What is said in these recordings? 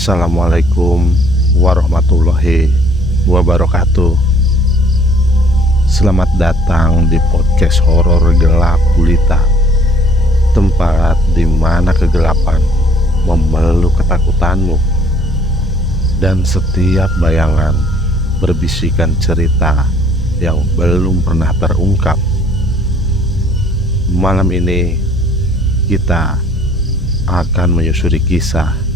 Assalamualaikum warahmatullahi wabarakatuh. Selamat datang di podcast horor gelap gulita, tempat di mana kegelapan memeluk ketakutanmu dan setiap bayangan berbisikan cerita yang belum pernah terungkap. Malam ini kita akan menyusuri kisah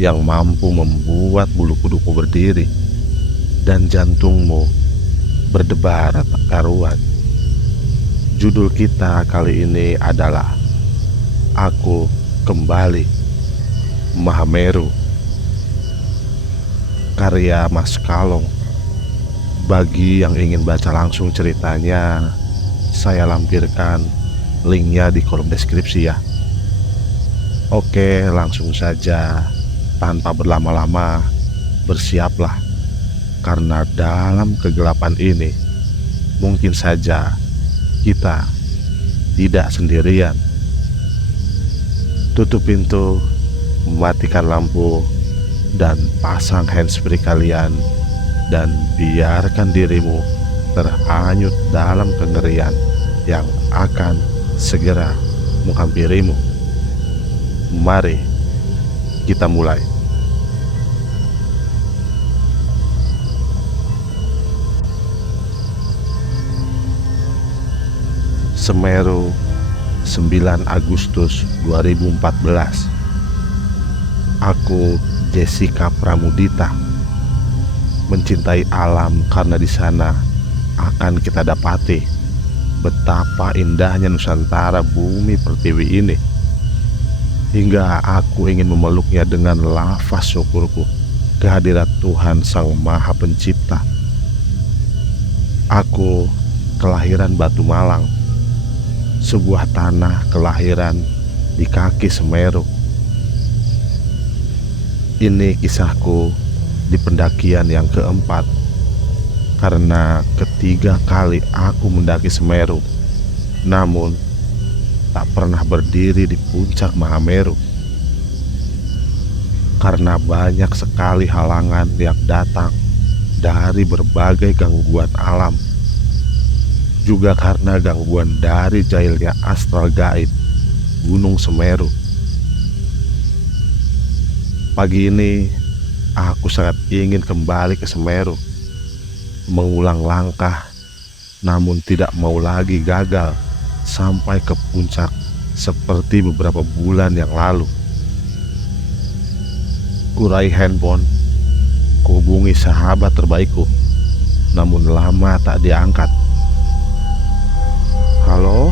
yang mampu membuat bulu kuduku berdiri dan jantungmu berdebar tak karuan. Judul kita kali ini adalah Aku Kembali, Mahameru, karya Mas Kalong. Bagi yang ingin baca langsung ceritanya, saya lampirkan linknya di kolom deskripsi ya. Oke, langsung saja. Tanpa berlama-lama, bersiaplah, karena dalam kegelapan ini mungkin saja kita tidak sendirian. Tutup pintu, matikan lampu, dan pasang handsfree kalian, dan biarkan dirimu terhanyut dalam kengerian yang akan segera menghampirimu. Mari kita mulai. Semeru, 9 Agustus 2014. Aku, Jessica Pramudita, mencintai alam karena di sana akan kita dapati betapa indahnya Nusantara bumi pertiwi ini. Hingga aku ingin memeluknya dengan lafaz syukurku kehadirat Tuhan Sang Maha Pencipta. Aku kelahiran Batu Malang, sebuah tanah kelahiran di kaki Semeru. Ini kisahku di pendakian yang keempat, karena ketiga kali aku mendaki Semeru, namun tak pernah berdiri di puncak Mahameru, karena banyak sekali halangan yang datang dari berbagai gangguan alam, juga karena gangguan dari jahilnya astral gaib Gunung Semeru. Pagi ini aku sangat ingin kembali ke Semeru, mengulang langkah, namun tidak mau lagi gagal sampai ke puncak seperti beberapa bulan yang lalu. Kurai handphone, kuhubungi sahabat terbaikku, namun lama tak diangkat. Halo,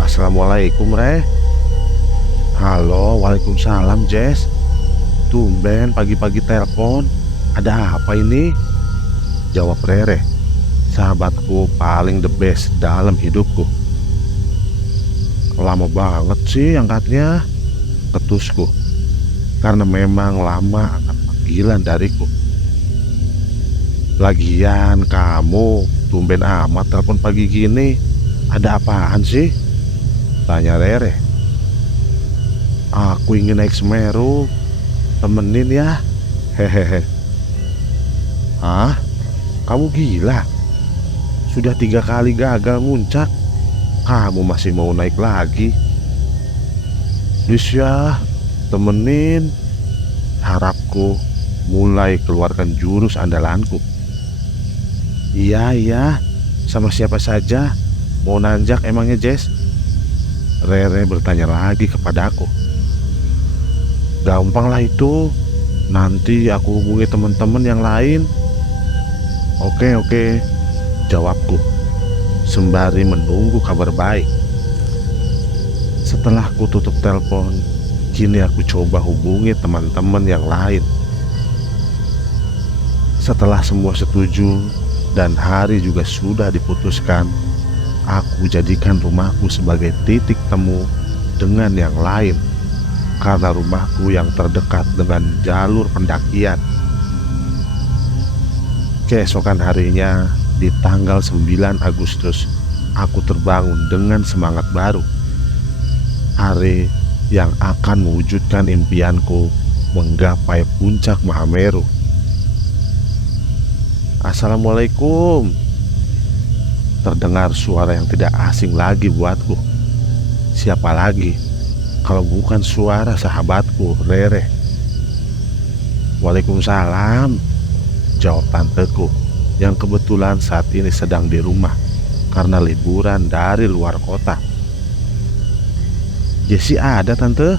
assalamualaikum Re. Halo, waalaikumsalam Jess. Tumben pagi-pagi telepon, ada apa ini? Jawab Rere, sahabatku paling the best dalam hidupku. Lama banget sih angkatnya, ketusku, karena memang lama angkat panggilan dariku. Lagian kamu tumben amat telepon pagi gini, ada apaan sih? Tanya Rere. Aku ingin naik Semeru, temenin ya. Hehehe. Hah? Kamu gila? Sudah 3 kali gagal muncak, kamu masih mau naik lagi? Bisa temenin, harapku mulai keluarkan jurus andalanku. Iya, sama siapa saja? Mau nanjak emangnya Jess? Rere bertanya lagi kepadaku. Gampang lah itu, nanti aku hubungi teman-teman yang lain. Oke, jawabku sembari menunggu kabar baik. Setelah ku tutup telepon, kini aku coba hubungi teman-teman yang lain. Setelah semua setuju dan hari juga sudah diputuskan, aku jadikan rumahku sebagai titik temu dengan yang lain, karena rumahku yang terdekat dengan jalur pendakian. Keesokan harinya, di tanggal 9 Agustus, aku terbangun dengan semangat baru. Hari yang akan mewujudkan impianku menggapai puncak Mahameru. "Assalamualaikum," terdengar suara yang tidak asing lagi buatku. Siapa lagi kalau bukan suara sahabatku, Rere. "Waalaikumsalam," jawab tanteku yang kebetulan saat ini sedang di rumah karena liburan dari luar kota. "Jessi ada, tante?"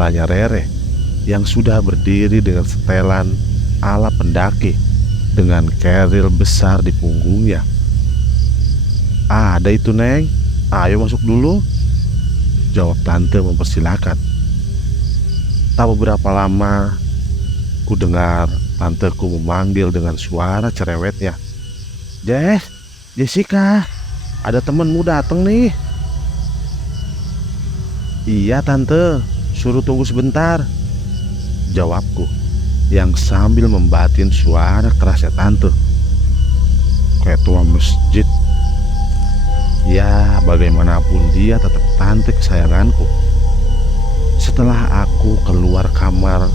tanya Rere yang sudah berdiri dengan setelan ala pendaki dengan keril besar di punggungnya. "Ada itu, Neng. Ayo masuk dulu," jawab tante mempersilahkan. Tak beberapa lama ku dengar tanteku memanggil dengan suara cerewetnya. Jessica, ada temenmu dateng nih." "Iya tante, suruh tunggu sebentar," jawabku yang sambil membatin suara kerasnya tante. Kayak tua masjid. Ya, bagaimanapun dia tetap tante kesayanganku. Setelah aku keluar kamar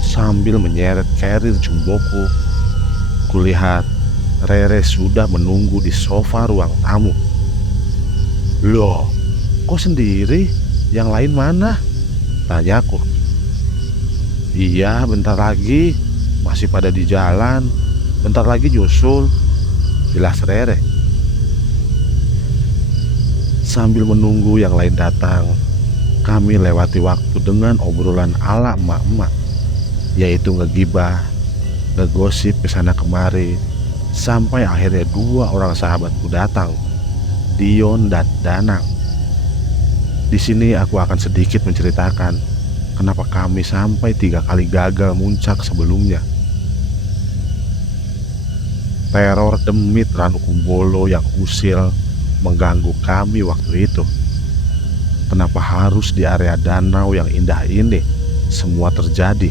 sambil menyeret keril jumboku, kulihat Rere sudah menunggu di sofa ruang tamu. "Loh, kok sendiri? Yang lain mana?" tanyaku. "Iya, bentar lagi. Masih pada di jalan. Bentar lagi nyusul," jelas Rere. Sambil menunggu yang lain datang, kami lewati waktu dengan obrolan ala emak-emak, yaitu ngegibah, ngegosip kesana kemari, sampai akhirnya dua orang sahabatku datang, Dion dan Danang. Di sini aku akan sedikit menceritakan kenapa kami sampai 3 kali gagal muncak sebelumnya. Teror demit Ranukumbolo yang usil mengganggu kami waktu itu. Kenapa harus di area danau yang indah ini semua terjadi?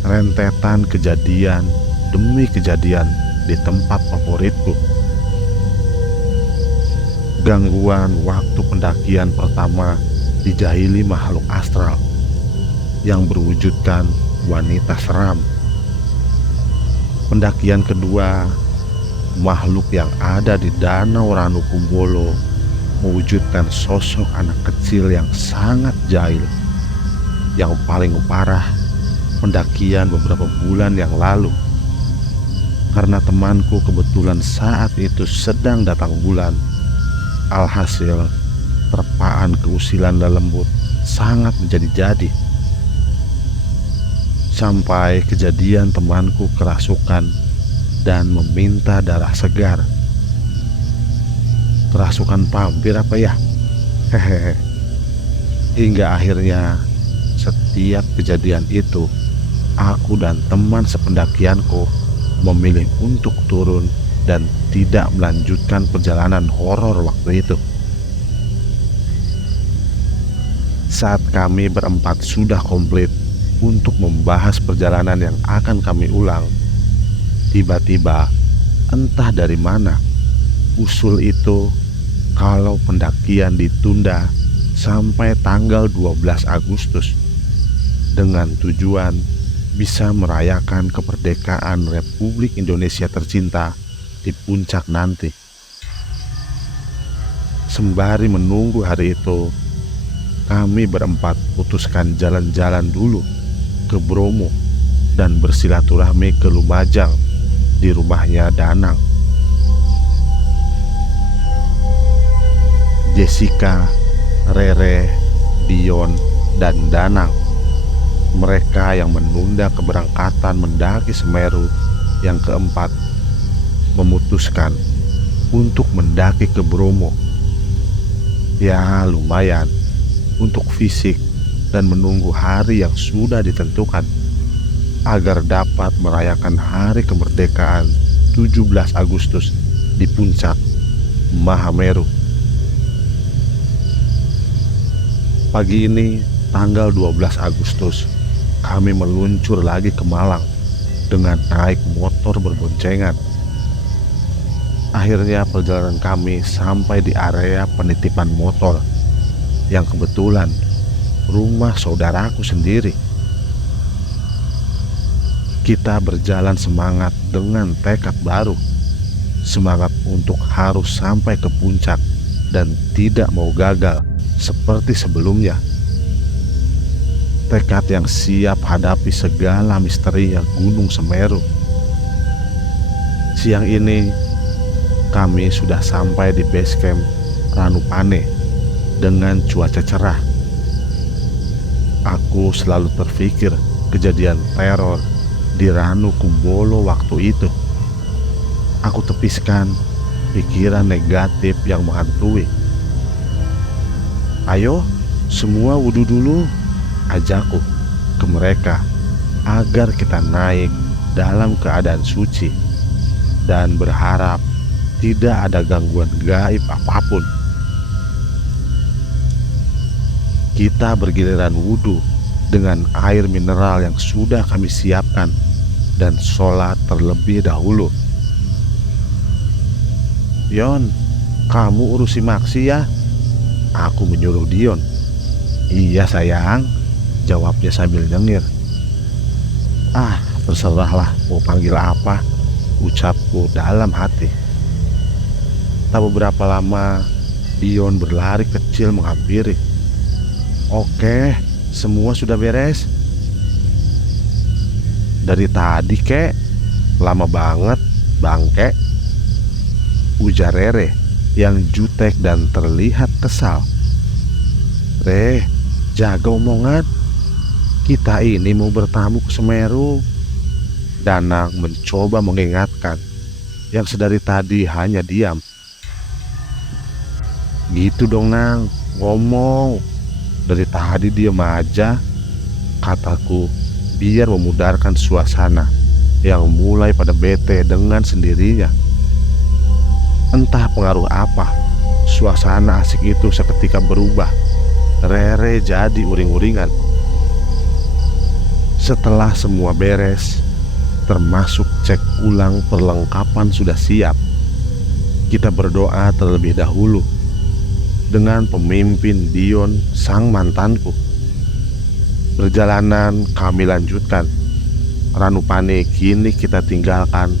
Rentetan kejadian demi kejadian di tempat favoritku. Gangguan waktu pendakian pertama dijahili makhluk astral yang berwujudkan wanita seram. Pendakian kedua, makhluk yang ada di danau Ranukumbolo mewujudkan sosok anak kecil yang sangat jahil. Yang paling parah, pendakian beberapa bulan yang lalu, karena temanku kebetulan saat itu sedang datang bulan. Alhasil, terpaan keusilan lelembut sangat menjadi-jadi. Sampai kejadian temanku kerasukan dan meminta darah segar. Kerasukan vampir apa ya? Hehehe. Hingga akhirnya setiap kejadian itu, aku dan teman sependakianku memilih untuk turun dan tidak melanjutkan perjalanan horor waktu itu. Saat kami berempat sudah komplit untuk membahas perjalanan yang akan kami ulang, tiba-tiba entah dari mana usul itu kalau pendakian ditunda sampai tanggal 12 Agustus dengan tujuan bisa merayakan kemerdekaan Republik Indonesia tercinta di puncak nanti. Sembari menunggu hari itu, kami berempat putuskan jalan-jalan dulu ke Bromo dan bersilaturahmi ke Lumajang di rumahnya Danang. Jessica, Rere, Dion, dan Danang, mereka yang menunda keberangkatan mendaki Semeru yang keempat, memutuskan untuk mendaki ke Bromo. Ya lumayan untuk fisik dan menunggu hari yang sudah ditentukan agar dapat merayakan hari kemerdekaan 17 Agustus di puncak Mahameru. Pagi ini tanggal 12 Agustus kami meluncur lagi ke Malang dengan naik motor berboncengan. Akhirnya perjalanan kami sampai di area penitipan motor yang kebetulan rumah saudaraku sendiri. Kita berjalan semangat dengan tekad baru, semangat untuk harus sampai ke puncak dan tidak mau gagal seperti sebelumnya. Tekad yang siap hadapi segala misterinya Gunung Semeru. Siang ini kami sudah sampai di base camp Ranupane dengan cuaca cerah. Aku selalu terpikir kejadian teror di Ranu Kumbolo waktu itu. Aku tepiskan pikiran negatif yang menghantui. Ayo semua wudhu dulu, ajakku ke mereka agar kita naik dalam keadaan suci dan berharap tidak ada gangguan gaib apapun. Kita bergiliran wudhu dengan air mineral yang sudah kami siapkan dan sholat terlebih dahulu. Yon, kamu urusi Maksi ya? Aku menyuruh Dion. Iya sayang, jawabnya sambil nyengir. Ah, terserahlah mau panggil apa, ucapku dalam hati. Tak beberapa lama, Dion berlari kecil menghampiri. Oke, semua sudah beres? Dari tadi kek, lama banget bangke, ujar Rere yang jutek dan terlihat kesal. Re, jaga omongan. Kita ini mau bertamu ke Semeru. Danang mencoba mengingatkan yang sedari tadi hanya diam. Gitu dong Nang, ngomong. Dari tadi diam aja, kataku biar memudarkan suasana yang mulai pada bete dengan sendirinya. Entah pengaruh apa, suasana asik itu seketika berubah. Rere jadi uring-uringan. Setelah semua beres, termasuk cek ulang perlengkapan sudah siap, kita berdoa terlebih dahulu dengan pemimpin Dion sang mantanku. Perjalanan kami lanjutkan. Ranupane kini kita tinggalkan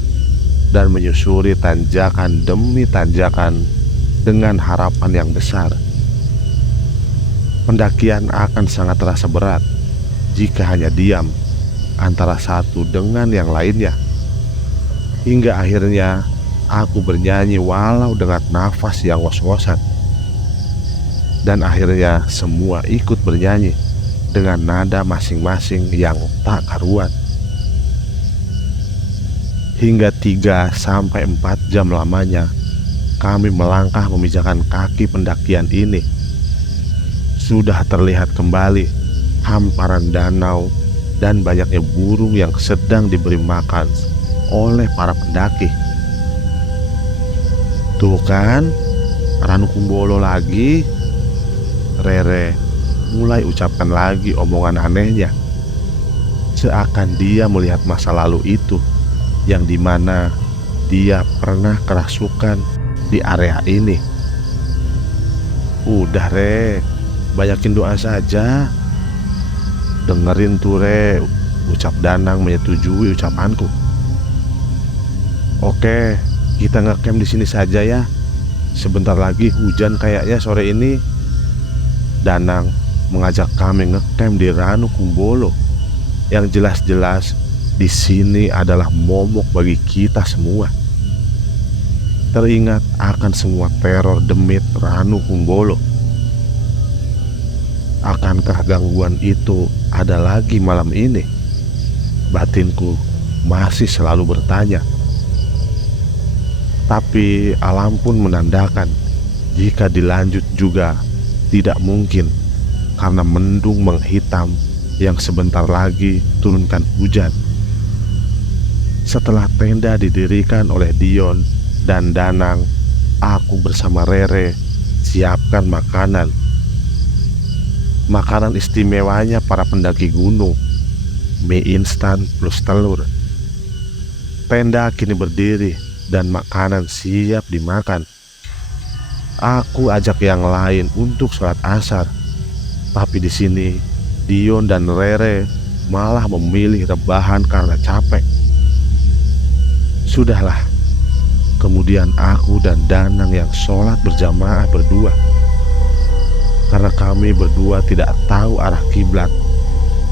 dan menyusuri tanjakan demi tanjakan dengan harapan yang besar. Pendakian akan sangat terasa berat jika hanya diam antara satu dengan yang lainnya. Hingga akhirnya aku bernyanyi walau dengan nafas yang ngos-ngosan. Dan akhirnya semua ikut bernyanyi dengan nada masing-masing yang tak karuan. Hingga 3-4 jam lamanya kami melangkah memijakan kaki pendakian ini. Sudah terlihat kembali hamparan danau dan banyaknya burung yang sedang diberi makan oleh para pendaki. Tuh kan, Ranu Kumbolo lagi. Rere mulai ucapkan lagi omongan anehnya, seakan dia melihat masa lalu itu, yang dimana dia pernah kerasukan di area ini. Udah Re, banyakin doa saja. Dengerin tuh Re, ucap Danang menyetujui ucapanku. Oke, kita ngecamp di sini saja ya. Sebentar lagi hujan kayaknya sore ini. Danang mengajak kami ngecamp di Ranu Kumbolo, yang jelas-jelas di sini adalah momok bagi kita semua. Teringat akan semua teror demit Ranu Kumbolo. Akankah gangguan itu ada lagi malam ini? Batinku masih selalu bertanya. Tapi alam pun menandakan jika dilanjut juga tidak mungkin, karena mendung menghitam yang sebentar lagi turunkan hujan. Setelah tenda didirikan oleh Dion dan Danang, aku bersama Rere siapkan makanan. Makanan istimewanya para pendaki gunung, mie instan plus telur. Tenda kini berdiri dan makanan siap dimakan. Aku ajak yang lain untuk sholat asar, tapi di sini Dion dan Rere malah memilih rebahan karena capek. Sudahlah, kemudian aku dan Danang yang sholat berjamaah berdua. Karena kami berdua tidak tahu arah kiblat,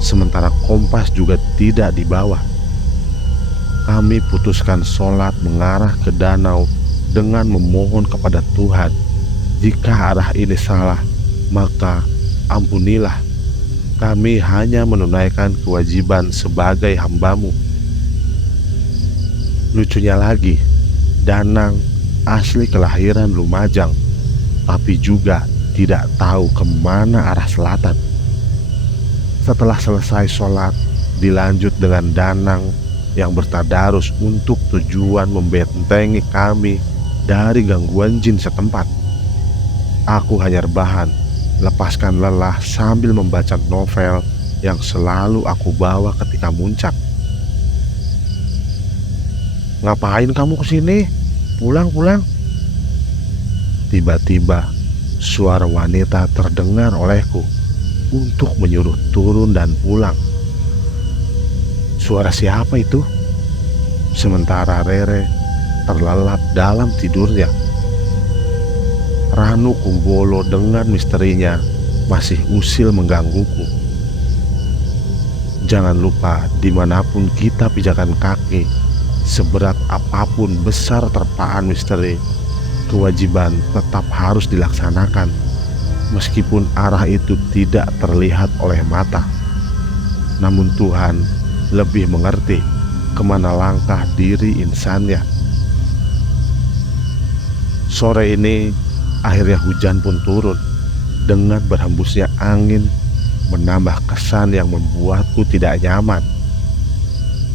sementara kompas juga tidak dibawa, kami putuskan sholat mengarah ke danau dengan memohon kepada Tuhan, jika arah ini salah, maka ampunilah. Kami hanya menunaikan kewajiban sebagai hamba-Mu. Lucunya lagi, Danang asli kelahiran Lumajang, tapi juga tidak tahu kemana arah selatan. Setelah selesai sholat, dilanjut dengan Danang yang bertadarus untuk tujuan membentengi kami dari gangguan jin setempat. Aku hanya rebahan, lepaskan lelah sambil membaca novel yang selalu aku bawa ketika muncak. "Ngapain kamu kesini? Pulang. Tiba-tiba suara wanita terdengar olehku untuk menyuruh turun dan pulang. Suara siapa itu? Sementara Rere terlelap dalam tidurnya. Ranu Kumbolo dengan misterinya masih usil menggangguku. Jangan lupa, dimanapun kita pijakan kaki, seberat apapun besar terpaan misteri, kewajiban tetap harus dilaksanakan, meskipun arah itu tidak terlihat oleh mata. Namun Tuhan lebih mengerti kemana langkah diri insannya. Sore ini akhirnya hujan pun turun. Dengan berhembusnya angin menambah kesan yang membuatku tidak nyaman.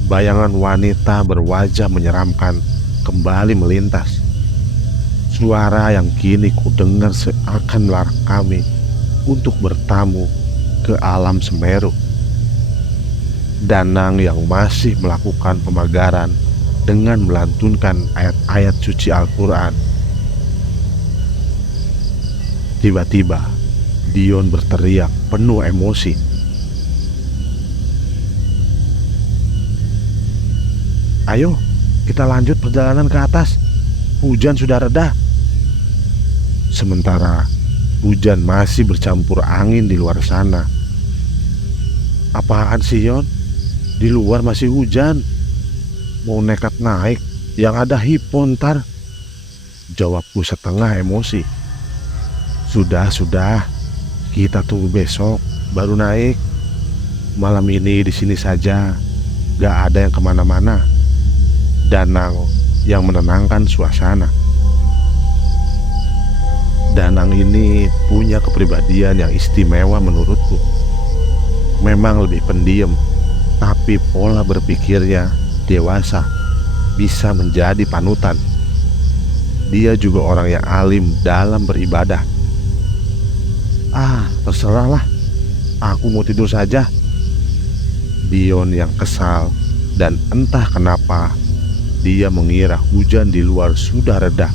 Bayangan wanita berwajah menyeramkan kembali melintas. Suara yang kini kudengar seakan melarang kami untuk bertamu ke alam Semeru. Danang yang masih melakukan pemagaran dengan melantunkan ayat-ayat suci Al-Quran. Tiba-tiba Dion berteriak penuh emosi. "Ayo, kita lanjut perjalanan ke atas. Hujan sudah reda." Sementara hujan masih bercampur angin di luar sana. "Apaan sih, Yon? Di luar masih hujan. Mau nekat naik, yang ada hipo ntar," jawabku setengah emosi. Sudah, kita tunggu besok baru naik. Malam ini di sini saja, gak ada yang kemana-mana. Danang yang menenangkan suasana. Danang ini punya kepribadian yang istimewa menurutku. Memang lebih pendiam, tapi pola berpikirnya dewasa, bisa menjadi panutan. Dia juga orang yang alim dalam beribadah. Terserahlah, aku mau tidur saja." Dion yang kesal, dan entah kenapa dia mengira hujan di luar sudah reda,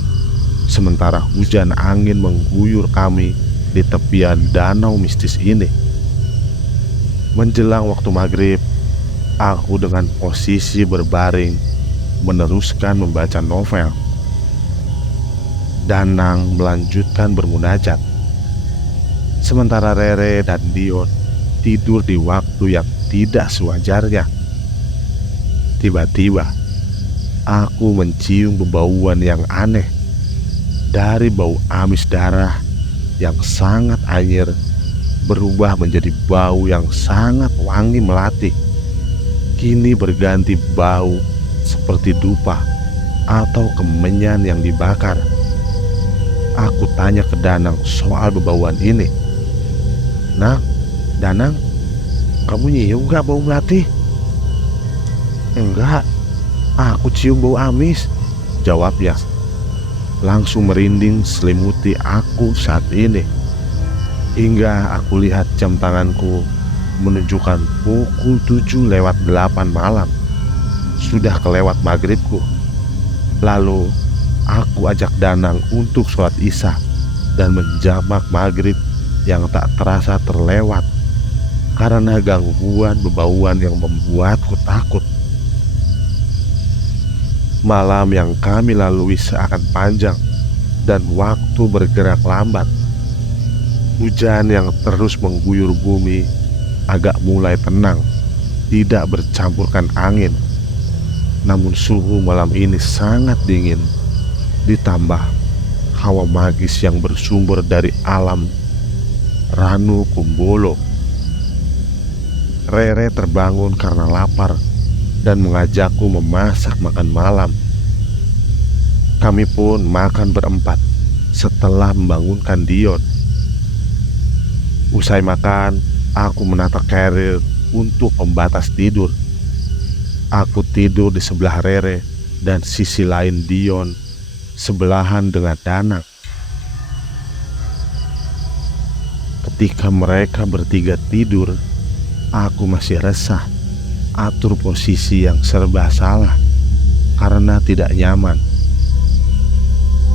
sementara hujan angin mengguyur kami di tepian danau mistis ini. Menjelang waktu maghrib, aku dengan posisi berbaring meneruskan membaca novel. Danang melanjutkan bermunajat, sementara Rere dan Dion tidur di waktu yang tidak sewajarnya. Tiba-tiba aku mencium bebauan yang aneh. Dari bau amis darah yang sangat anyir berubah menjadi bau yang sangat wangi melati. Kini berganti bau seperti dupa atau kemenyan yang dibakar. Aku tanya ke Danang soal bebauan ini. "Nah, Danang, kamu nyium gak bau melati?" "Enggak, aku cium bau amis," jawabnya. Langsung merinding selimuti aku saat ini. Hingga aku lihat jam tanganku menunjukkan pukul 7:08 malam. Sudah kelewat maghribku. Lalu aku ajak Danang untuk sholat isya dan menjamak maghrib yang tak terasa terlewat. karena gangguan bebauan yang membuatku takut. Malam yang kami lalui seakan panjang dan waktu bergerak lambat. Hujan yang terus mengguyur bumi agak mulai tenang, tidak bercampurkan angin. Namun suhu malam ini sangat dingin, ditambah hawa magis yang bersumber dari alam Ranu Kumbolo. Rere terbangun karena lapar dan mengajakku memasak makan malam. Kami pun makan berempat setelah membangunkan Dion. Usai makan, aku menata keril untuk pembatas tidur. Aku tidur di sebelah Rere dan sisi lain Dion sebelahan dengan Danang. Ketika mereka bertiga tidur, aku masih resah atur posisi yang serba salah karena tidak nyaman.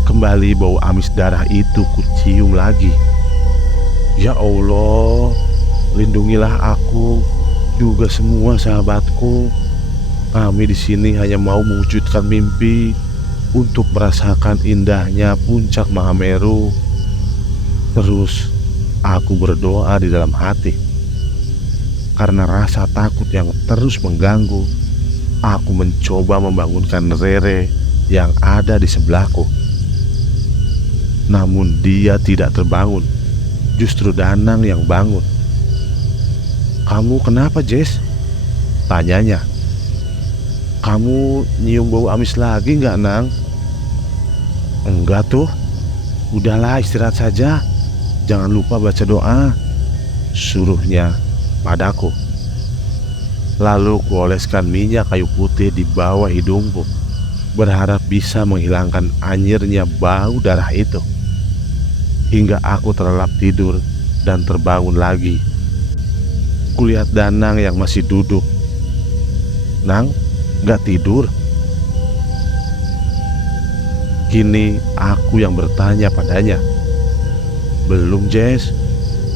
Kembali bau amis darah itu kucium lagi. Ya Allah, lindungilah aku juga semua sahabatku. Kami di sini hanya mau mewujudkan mimpi untuk merasakan indahnya puncak Mahameru. Terus aku berdoa di dalam hati. Karena rasa takut yang terus mengganggu, aku mencoba membangunkan Rere yang ada di sebelahku. Namun dia tidak terbangun, justru Danang yang bangun. "Kamu kenapa, Jess?" tanyanya. "Kamu nyium bau amis lagi nggak, Nang?" "Enggak tuh, udahlah istirahat saja. Jangan lupa baca doa," suruhnya padaku. Lalu kuoleskan minyak kayu putih di bawah hidungku, berharap bisa menghilangkan anyirnya bau darah itu. Hingga aku terlelap tidur dan terbangun lagi. Kulihat Danang yang masih duduk. "Nang, gak tidur?" Kini aku yang bertanya padanya. "Belum, Jess.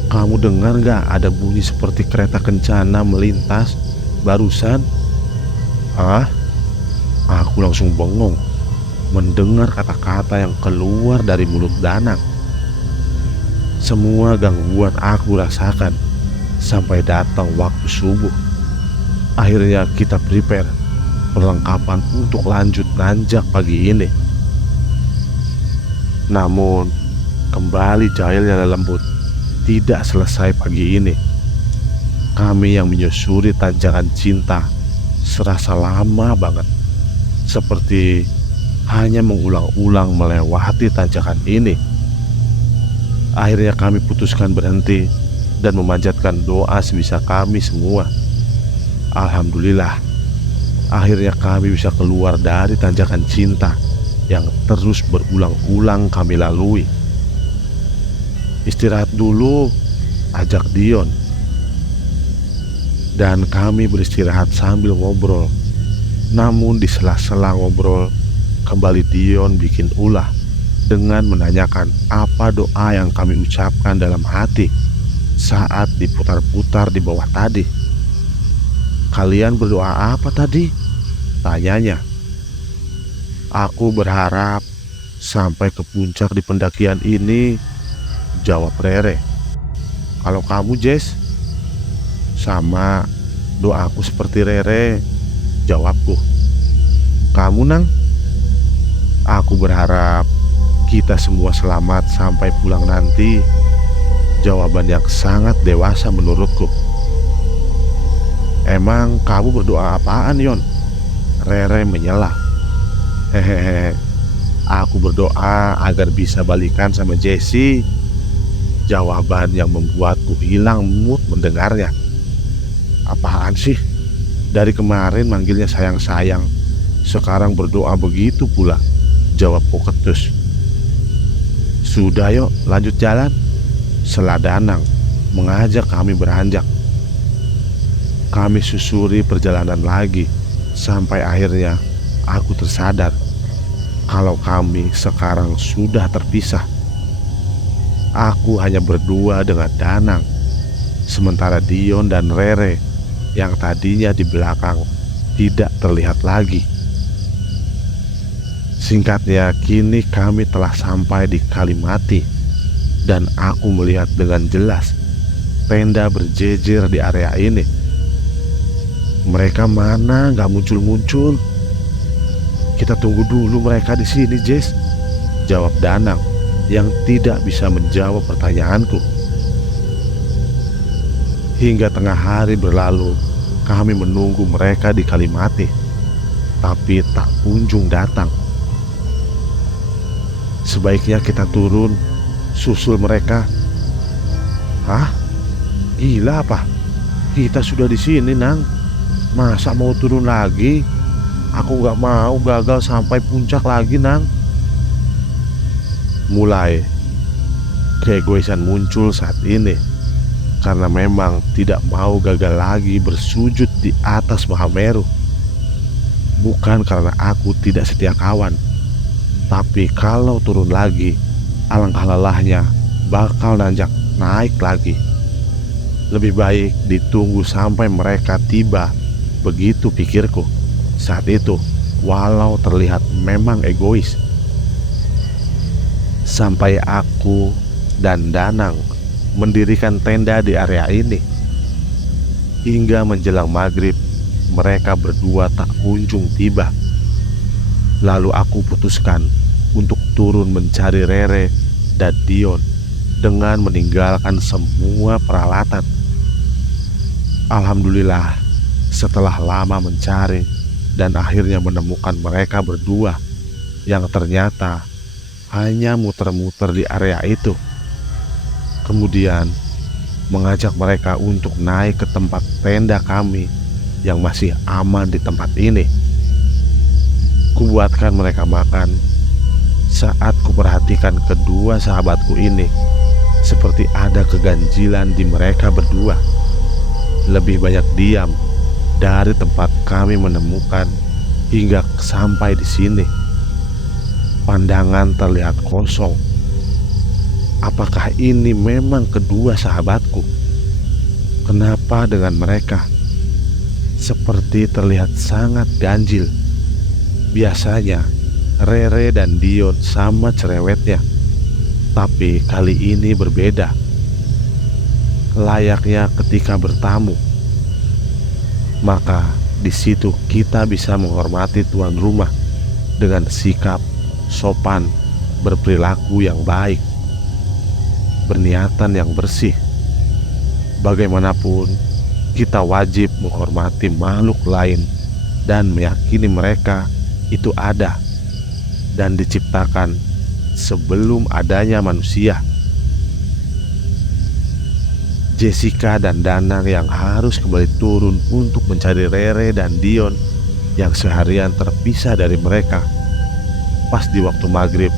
Kamu dengar gak ada bunyi seperti kereta kencana melintas barusan?" "Hah?" Aku langsung bengong mendengar kata-kata yang keluar dari mulut Danang. Semua gangguan aku rasakan sampai datang waktu subuh. Akhirnya kita prepare perlengkapan untuk lanjut nanjak pagi ini. Namun kembali jahilnya lembut tidak selesai pagi ini. Kami yang menyusuri tanjakan cinta serasa lama banget, seperti hanya mengulang-ulang melewati tanjakan ini. Akhirnya kami putuskan berhenti dan memanjatkan doa sebisa kami semua. Alhamdulillah, akhirnya kami bisa keluar dari tanjakan cinta yang terus berulang-ulang kami lalui. "Istirahat dulu," ajak Dion. Dan kami beristirahat sambil ngobrol. Namun di sela-sela ngobrol, kembali Dion bikin ulah dengan menanyakan apa doa yang kami ucapkan dalam hati saat diputar-putar di bawah tadi. "Kalian berdoa apa tadi?" tanyanya. "Aku berharap sampai ke puncak di pendakian ini," jawab Rere. "Kalau kamu, Jess?" "Sama, doaku seperti Rere," jawabku. "Kamu, Nang?" "Aku berharap kita semua selamat sampai pulang nanti," jawaban yang sangat dewasa menurutku. "Emang kamu berdoa apaan, Yon?" Rere menyela. "Hehehe, aku berdoa agar bisa balikan sama Jessie," jawaban yang membuatku hilang mood mendengarnya. "Apaan sih? Dari kemarin manggilnya sayang-sayang, sekarang berdoa begitu pula," jawabku ketus. "Sudah yuk lanjut jalan," sela Danang mengajak kami beranjak. Kami susuri perjalanan lagi sampai akhirnya aku tersadar kalau kami sekarang sudah terpisah. Aku hanya berdua dengan Danang. Sementara Dion dan Rere yang tadinya di belakang tidak terlihat lagi. Singkatnya, kini kami telah sampai di Kalimati dan aku melihat dengan jelas tenda berjejer di area ini. Mereka mana gak muncul-muncul. Kita tunggu dulu mereka di sini, Jess, jawab Danang yang tidak bisa menjawab pertanyaanku. Hingga tengah hari berlalu, kami menunggu mereka di Kalimati, tapi tak kunjung datang. Sebaiknya kita turun, susul mereka. Hah? Gila apa? Kita sudah di sini, Nang. Masa mau turun lagi? Aku gak mau gagal sampai puncak lagi, Nang. Mulai keegoisan muncul saat ini, karena memang tidak mau gagal lagi bersujud di atas Mahameru. Bukan karena aku tidak setia kawan, tapi kalau turun lagi, alangkah lelahnya bakal nanjak naik lagi. Lebih baik ditunggu sampai mereka tiba, begitu pikirku saat itu, walau terlihat memang egois. Sampai aku dan Danang mendirikan tenda di area ini. Hingga menjelang maghrib, mereka berdua tak kunjung tiba. Lalu aku putuskan untuk turun mencari Rere dan Dion dengan meninggalkan semua peralatan. Alhamdulillah, setelah lama mencari dan akhirnya menemukan mereka berdua yang ternyata hanya muter-muter di area itu. Kemudian mengajak mereka untuk naik ke tempat tenda kami yang masih aman di tempat ini. Kubuatkan mereka makan. Saat kuperhatikan kedua sahabatku ini, seperti ada keganjilan di mereka berdua. Lebih banyak diam dari tempat kami menemukan hingga sampai di sini. Pandangan terlihat kosong. Apakah ini memang kedua sahabatku? Kenapa dengan mereka seperti terlihat sangat ganjil? Biasanya Rere dan Dion sama cerewetnya, tapi kali ini berbeda. Layaknya ketika bertamu, maka di situ kita bisa menghormati tuan rumah dengan sikap sopan, berperilaku yang baik, berniatan yang bersih. Bagaimanapun, kita wajib menghormati makhluk lain dan meyakini mereka itu ada dan diciptakan sebelum adanya manusia. Jessica dan Danang yang harus kembali turun untuk mencari Rere dan Dion yang seharian terpisah dari mereka. Pas di waktu maghrib,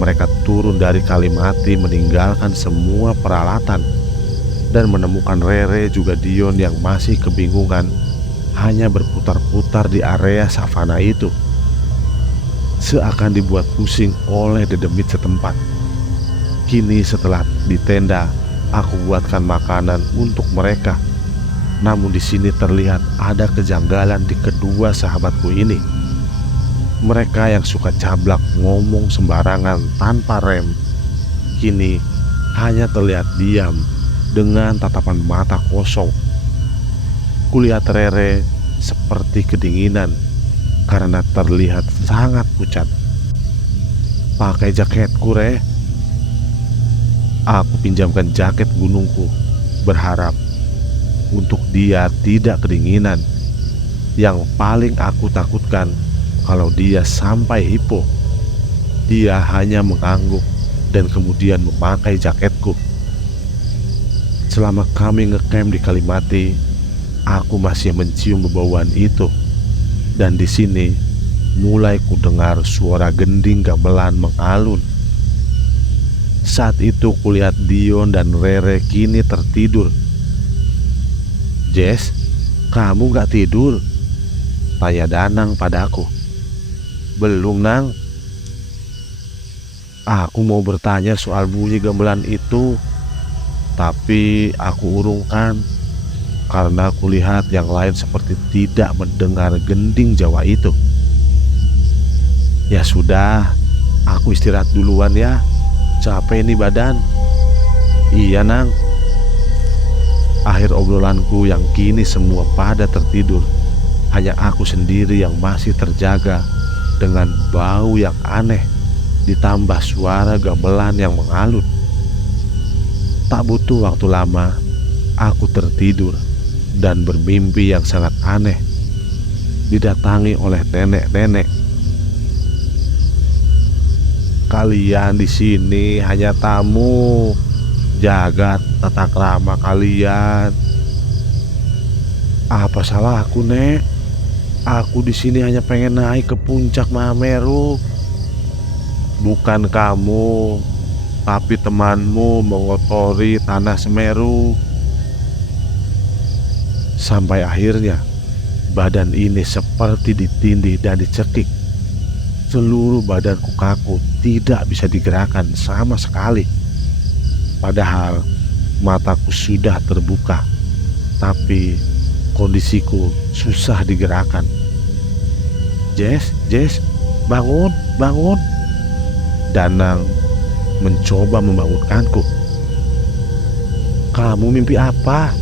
mereka turun dari Kalimati meninggalkan semua peralatan dan menemukan Rere juga Dion yang masih kebingungan, hanya berputar-putar di area savana itu, seakan dibuat pusing oleh dedemit setempat. Kini setelah di tenda, aku buatkan makanan untuk mereka. Namun di sini terlihat ada kejanggalan di kedua sahabatku ini. Mereka yang suka cablak ngomong sembarangan tanpa rem, kini hanya terlihat diam dengan tatapan mata kosong. Kulihat Rere seperti kedinginan karena terlihat sangat pucat. "Pakai jaketku, Re." Aku pinjamkan jaket gunungku, berharap untuk dia tidak kedinginan. Yang paling aku takutkan kalau dia sampai hipo. Dia hanya mengangguk dan kemudian memakai jaketku. Selama kami ngecamp di Kalimati, aku masih mencium bebauan itu. Dan di sini mulai kudengar suara gending gamelan mengalun. Saat itu kulihat Dion dan Rere kini tertidur. "Jess, kamu gak tidur?" tanya Danang padaku. "Belum, Nang. Aku mau bertanya soal bunyi gamelan itu." Tapi aku urungkan karena kulihat yang lain seperti tidak mendengar gending Jawa itu. Ya sudah, aku istirahat duluan ya. Capek nih badan. Iya Nang. Akhir obrolanku yang kini semua pada tertidur. Hanya aku sendiri yang masih terjaga dengan bau yang aneh ditambah suara gamelan yang mengalut. Tak butuh waktu lama, aku tertidur dan bermimpi yang sangat aneh, didatangi oleh nenek-nenek. Kalian di sini hanya tamu, jaga tata krama kalian. Apa salah aku, Nek? Aku di sini hanya pengen naik ke puncak Mahameru. Bukan kamu, tapi temanmu mengotori tanah Semeru. Sampai akhirnya badan ini seperti ditindih dan dicekik. Seluruh badanku kaku, tidak bisa digerakkan sama sekali. Padahal mataku sudah terbuka, tapi kondisiku susah digerakkan. Jess, bangun, bangun. Danang mencoba membangunkanku. Kamu mimpi apa?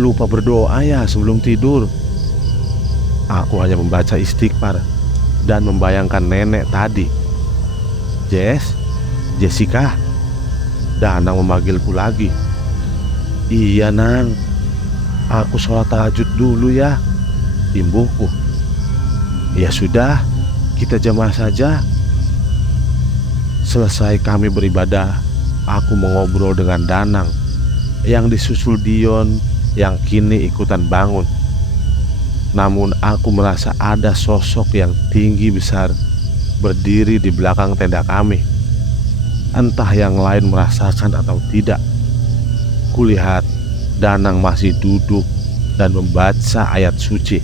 Lupa berdoa ya sebelum tidur. Aku hanya membaca istighfar dan membayangkan nenek tadi. Jessica. Danang memanggilku lagi. Iya Nang, aku sholat tahajud dulu ya, imbuhku. Ya sudah, kita jamaah saja. Selesai kami beribadah, aku mengobrol dengan Danang yang disusul Dion yang kini ikutan bangun. Namun aku merasa ada sosok yang tinggi besar berdiri di belakang tenda kami. Entah yang lain merasakan atau tidak. Kulihat Danang masih duduk dan membaca ayat suci.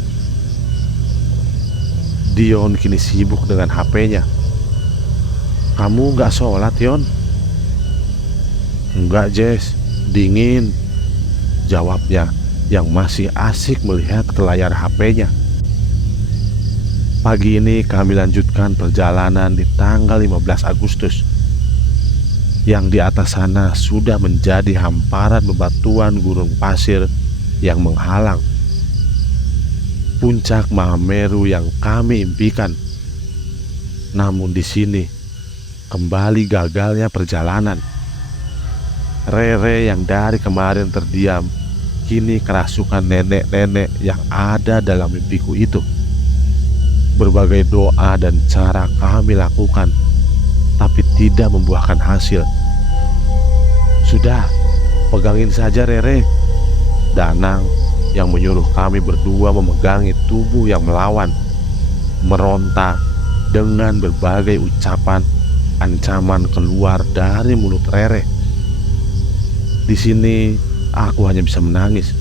Dion kini sibuk dengan HP-nya. Kamu gak sholat, Yon? Enggak, Jess, dingin, jawabnya yang masih asik melihat ke layar HP-nya. Pagi ini kami lanjutkan perjalanan di tanggal 15 Agustus. Yang di atas sana sudah menjadi hamparan bebatuan gurun pasir yang menghalang puncak Mahameru yang kami impikan. Namun di sini kembali gagalnya perjalanan. Rere yang dari kemarin terdiam kini kerasukan nenek-nenek yang ada dalam mimpiku itu. Berbagai doa dan cara kami lakukan, tapi tidak membuahkan hasil. Sudah, pegangin saja Rere. Danang yang menyuruh kami berdua memegangi tubuh yang melawan, meronta dengan berbagai ucapan ancaman keluar dari mulut Rere. Di sini aku hanya bisa menangis,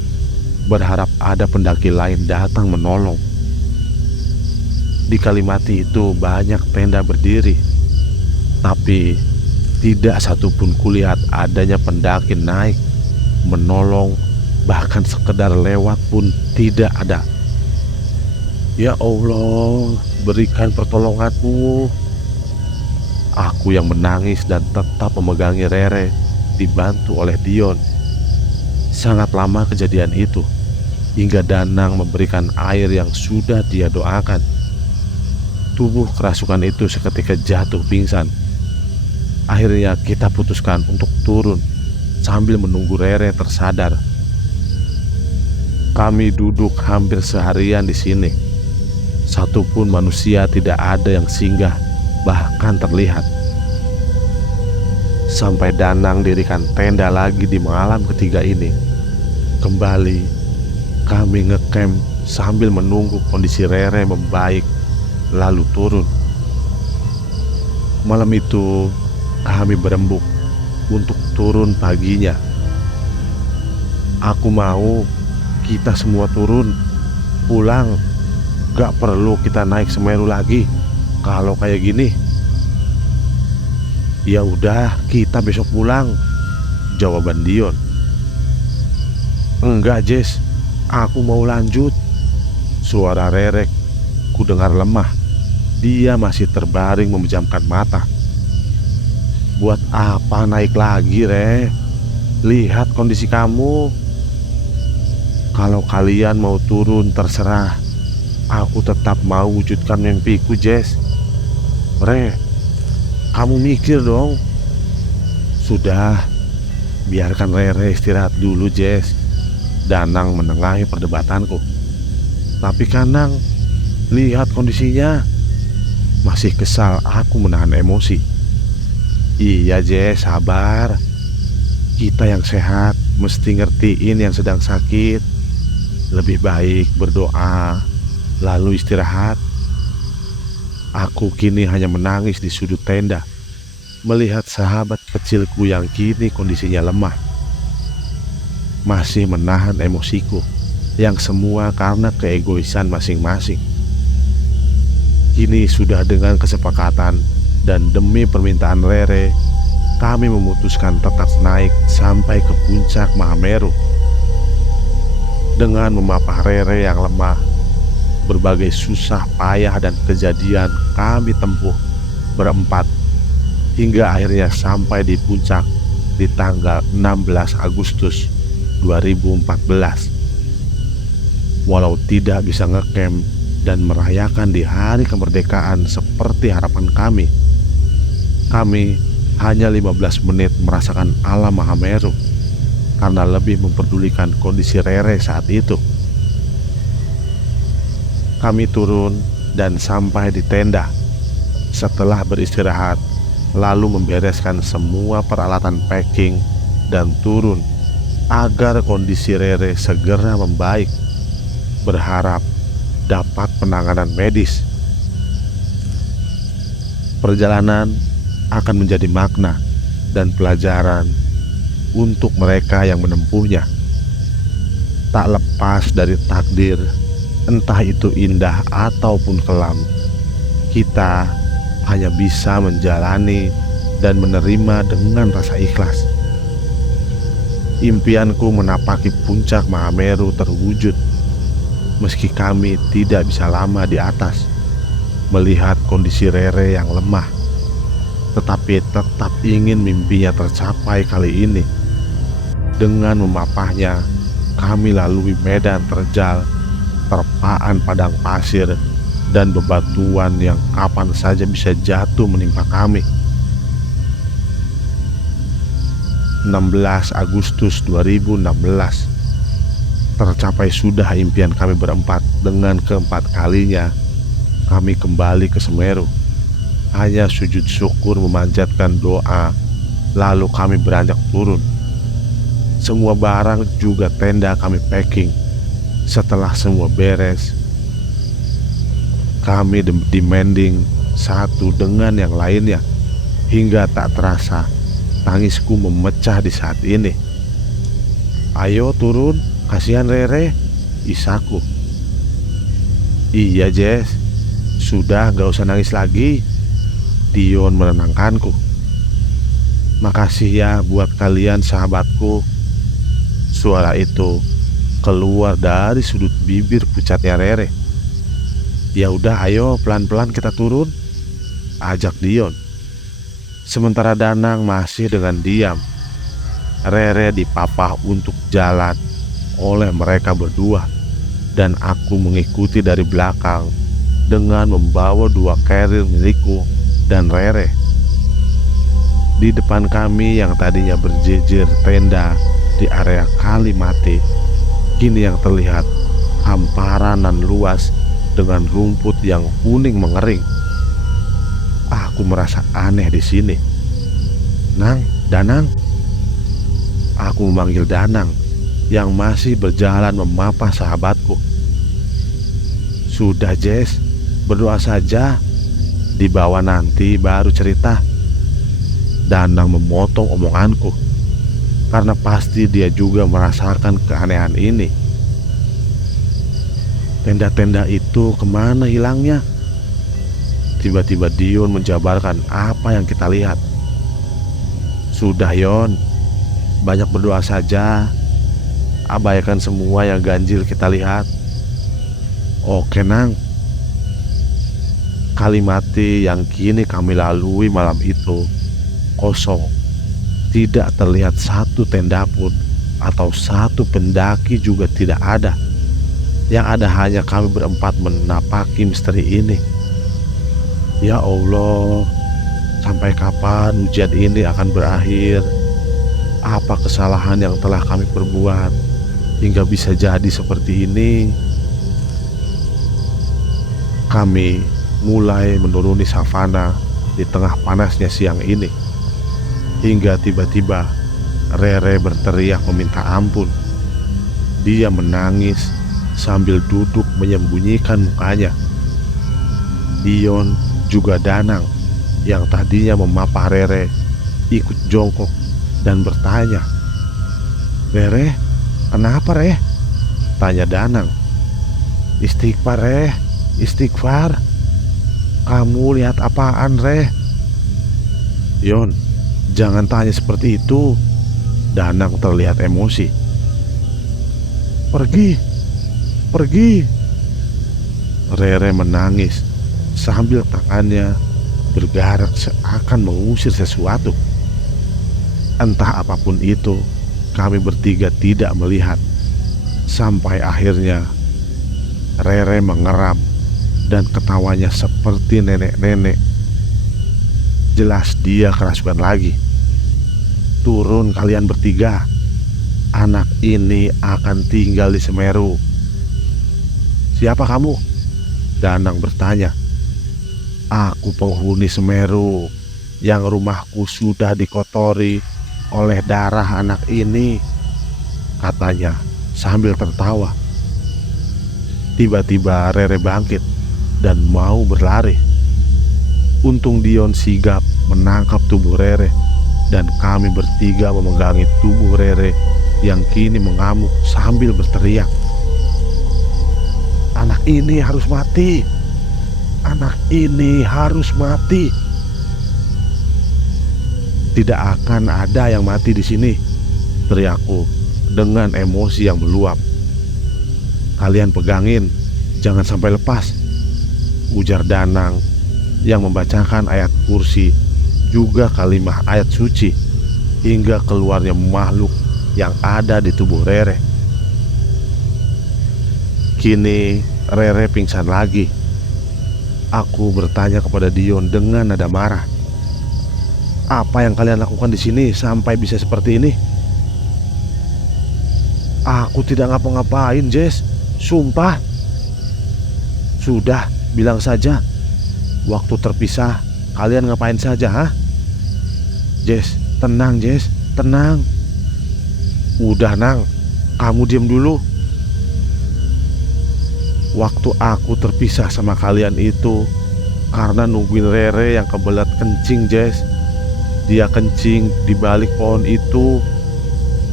berharap ada pendaki lain datang menolong. Di Kalimati itu banyak tenda berdiri, tapi tidak satupun kulihat adanya pendaki naik, menolong, bahkan sekedar lewat pun tidak ada. Ya Allah, berikan pertolonganmu. Aku yang menangis dan tetap memegangi Rere, dibantu oleh Dion. Sangat lama kejadian itu, hingga Danang memberikan air yang sudah dia doakan. Tubuh kerasukan itu seketika jatuh pingsan. Akhirnya kita putuskan untuk turun sambil menunggu Rere tersadar. Kami duduk hampir seharian di sini. Satupun manusia tidak ada yang singgah, bahkan terlihat. Sampai Danang dirikan tenda lagi di malam ketiga ini. Kembali kami ngecamp sambil menunggu kondisi Rere membaik, lalu turun. Malam itu kami berembuk untuk turun paginya. Aku mau kita semua turun, pulang. Gak perlu kita naik Semeru lagi kalau kayak gini. Ya udah, kita besok pulang. jawaban Dion. "Enggak, Jess, aku mau lanjut." Suara Rere ku dengar lemah. Dia masih terbaring memejamkan mata. "Buat apa naik lagi, Re? Lihat kondisi kamu. Kalau kalian mau turun terserah. Aku tetap mau wujudkan mimpiku, Jess." "Re, kamu mikir dong." "Sudah, biarkan Rere istirahat dulu, Jess." Danang menengahi perdebatanku. "Tapi Kanang, lihat kondisinya." Masih kesal aku menahan emosi. "Iya, Jess, sabar. Kita yang sehat mesti ngertiin yang sedang sakit. Lebih baik berdoa lalu istirahat." Aku kini hanya menangis di sudut tenda, melihat sahabat kecilku yang kini kondisinya lemah. Masih menahan emosiku, yang semua karena keegoisan masing-masing. Kini sudah dengan kesepakatan dan demi permintaan Rere, kami memutuskan tetap naik sampai ke puncak Mahameru. Dengan memapah Rere yang lemah, berbagai susah payah dan kejadian kami tempuh berempat, hingga akhirnya sampai di puncak di tanggal 16 Agustus 2014. Walau tidak bisa ngecamp dan merayakan di hari kemerdekaan seperti harapan kami hanya 15 menit merasakan alam Mahameru karena lebih memperdulikan kondisi Rere saat itu. Kami turun dan sampai di tenda. Setelah beristirahat, lalu membereskan semua peralatan packing dan turun agar kondisi Rere segera membaik, berharap dapat penanganan medis. Perjalanan akan menjadi makna dan pelajaran untuk mereka yang menempuhnya. Tak lepas dari takdir, entah itu indah ataupun kelam, kita hanya bisa menjalani dan menerima dengan rasa ikhlas. Impianku menapaki puncak Mahameru terwujud, meski kami tidak bisa lama di atas, melihat kondisi Rere yang lemah, tetapi tetap ingin mimpinya tercapai kali ini. Dengan memapahnya, kami lalui medan terjal, terpaan padang pasir, dan bebatuan yang kapan saja bisa jatuh menimpa kami. 16 Agustus 2016. Tercapai sudah impian kami berempat. Dengan keempat kalinya kami kembali ke Semeru. Hanya sujud syukur memanjatkan doa, lalu kami beranjak turun. Semua barang juga tenda kami packing. Setelah semua beres, kami demanding satu dengan yang lainnya, hingga tak terasa tangisku memecah di saat ini. "Ayo turun, kasihan Rere," isaku. "Iya, Jess, sudah gak usah nangis lagi." Dion menenangkanku. "Makasih ya buat kalian sahabatku." Suara itu keluar dari sudut bibir pucatnya Rere. "Ya udah, ayo pelan-pelan kita turun," ajak Dion. Sementara Danang masih dengan diam. Rere dipapah untuk jalan oleh mereka berdua, dan aku mengikuti dari belakang dengan membawa 2 carrier milikku dan Rere. Di depan kami yang tadinya berjejer tenda di area kali mati, kini yang terlihat hamparan dan luas dengan rumput yang kuning mengering. Aku merasa aneh di sini. "Nang, Danang." Aku memanggil Danang yang masih berjalan memapah sahabatku. "Sudah, Jess, berdoa saja. Dibawa nanti baru cerita." Danang memotong omonganku, karena pasti dia juga merasakan keanehan ini. "Tenda-tenda itu kemana hilangnya?" Tiba-tiba Dion menjabarkan apa yang kita lihat. "Sudah, Yon, Banyak berdoa saja, abaikan semua yang ganjil kita lihat. Oke Nang, Kalimati yang kini kami lalui malam itu kosong. Tidak terlihat satu tenda pun atau satu pendaki juga tidak ada. Yang ada hanya kami berempat menapaki misteri ini. Ya Allah, sampai kapan ujian ini akan berakhir? Apa kesalahan yang telah kami perbuat hingga bisa jadi seperti ini? Kami mulai menuruni savana di tengah panasnya siang ini. Hingga tiba-tiba Rere berteriak meminta ampun. Dia menangis sambil duduk menyembunyikan mukanya. Dion juga Danang yang tadinya memapah Rere ikut jongkok dan bertanya, "Rere, kenapa Re?" tanya Danang. "Istighfar Re, istighfar. Kamu lihat apaan Re?" "Yon, jangan tanya seperti itu." Danang terlihat emosi. "Pergi, pergi." Rere menangis sambil tangannya bergerak seakan mengusir sesuatu. Entah apapun itu, kami bertiga tidak melihat. Sampai akhirnya Rere mengeram dan ketawanya seperti nenek-nenek. Jelas dia kerasukan lagi. "Turun kalian bertiga. Anak ini akan tinggal di Semeru." "Siapa kamu?" Danang bertanya. "Aku penghuni Semeru yang rumahku sudah dikotori oleh darah anak ini," katanya sambil tertawa. Tiba-tiba Rere bangkit dan mau berlari. Untung Dion sigap menangkap tubuh Rere dan kami bertiga memegangi tubuh Rere yang kini mengamuk sambil berteriak, "Anak ini harus mati! Anak ini harus mati!" "Tidak akan ada yang mati di sini," teriakku dengan emosi yang meluap. "Kalian pegangin, jangan sampai lepas," ujar Danang yang membacakan ayat kursi juga kalimah ayat suci hingga keluarnya makhluk yang ada di tubuh Rere. Kini Rere pingsan lagi. Aku bertanya kepada Dion dengan nada marah, "Apa yang kalian lakukan di sini sampai bisa seperti ini?" "Aku tidak ngapa-ngapain, Jess. Sumpah." "Sudah, bilang saja. Waktu terpisah, kalian ngapain saja, ha?" "Jess, tenang, Jess. Tenang." "Udah, Nang. Kamu diam dulu." "Waktu aku terpisah sama kalian itu karena nungguin Rere yang kebelet kencing, Jess. Dia kencing di balik pohon itu,"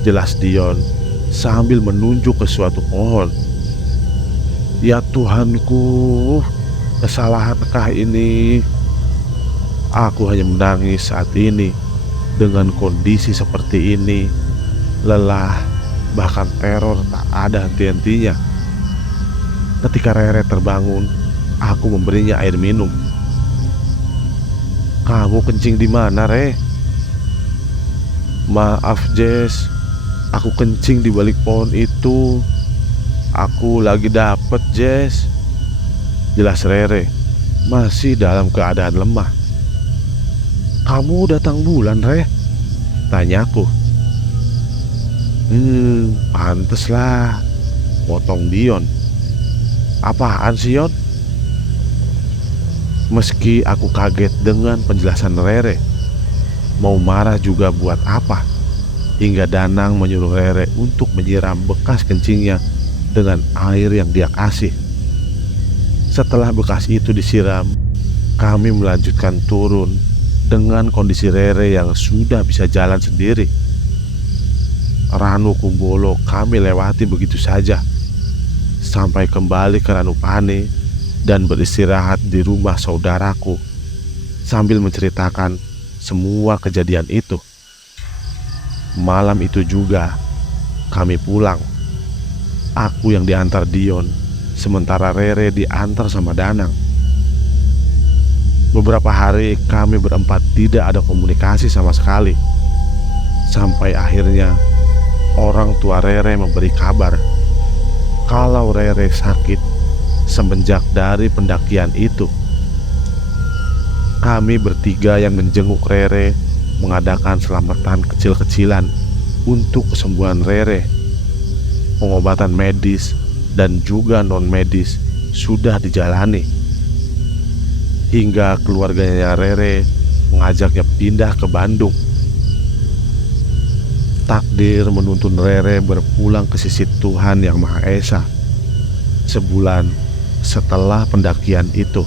jelas Dion sambil menunjuk ke suatu pohon. "Ya Tuhanku, kesalahankah ini?" Aku hanya menangis saat ini. Dengan kondisi seperti ini, lelah, bahkan teror tak ada henti-hentinya. Ketika Rere terbangun, aku memberinya air minum. "Kamu kencing di mana, Re?" "Maaf, Jess. Aku kencing di balik pohon itu. Aku lagi dapet, Jess," jelas Rere masih dalam keadaan lemah. "Kamu datang bulan, Re?" tanyaku. Pantes lah," potong Dion. "Apaan sih, Yon?" Meski aku kaget dengan penjelasan Rere, mau marah juga buat apa, hingga Danang menyuruh Rere untuk menyiram bekas kencingnya dengan air yang dia kasih. Setelah bekas itu disiram, kami melanjutkan turun dengan kondisi Rere yang sudah bisa jalan sendiri. Ranu Kumbolo kami lewati begitu saja, sampai kembali ke Ranupane dan beristirahat di rumah saudaraku sambil menceritakan semua kejadian itu. Malam itu juga kami pulang. Aku yang diantar Dion, sementara Rere diantar sama Danang. Beberapa hari kami berempat tidak ada komunikasi sama sekali. Sampai akhirnya orang tua Rere memberi kabar kalau Rere sakit semenjak dari pendakian itu. Kami bertiga yang menjenguk Rere mengadakan selamatan kecil-kecilan untuk kesembuhan Rere. Pengobatan medis dan juga non-medis sudah dijalani, hingga keluarganya Rere mengajaknya pindah ke Bandung. Takdir menuntun Rere berpulang ke sisi Tuhan Yang Maha Esa sebulan setelah pendakian itu.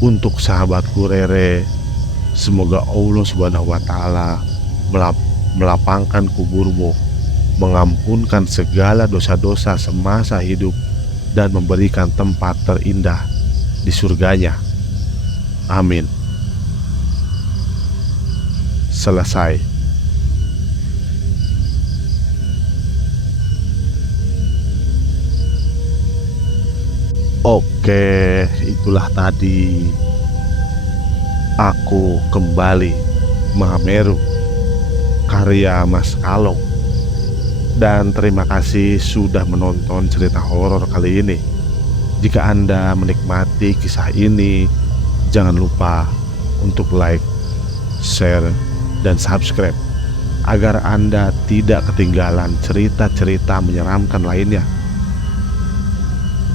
Untuk sahabatku Rere, semoga Allah Subhanahu wa Ta'ala melapangkan kuburmu, mengampunkan segala dosa-dosa semasa hidup, dan memberikan tempat terindah di surganya. Amin. Selesai. Oke, itulah tadi Aku Kembali Mahameru, karya Mas Kalong. Dan terima kasih sudah menonton cerita horor kali ini. Jika Anda menikmati kisah ini, jangan lupa untuk like, share, dan subscribe agar Anda tidak ketinggalan cerita-cerita menyeramkan lainnya.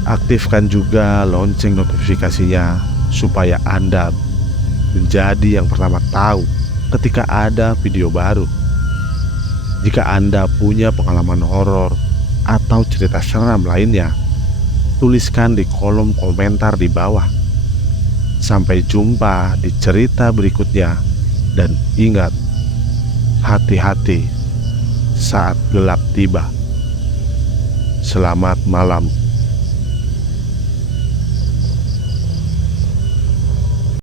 Aktifkan juga lonceng notifikasinya supaya Anda menjadi yang pertama tahu ketika ada video baru. Jika Anda punya pengalaman horor atau cerita seram lainnya, tuliskan di kolom komentar di bawah. Sampai jumpa di cerita berikutnya, dan ingat, hati-hati saat gelap tiba. Selamat malam.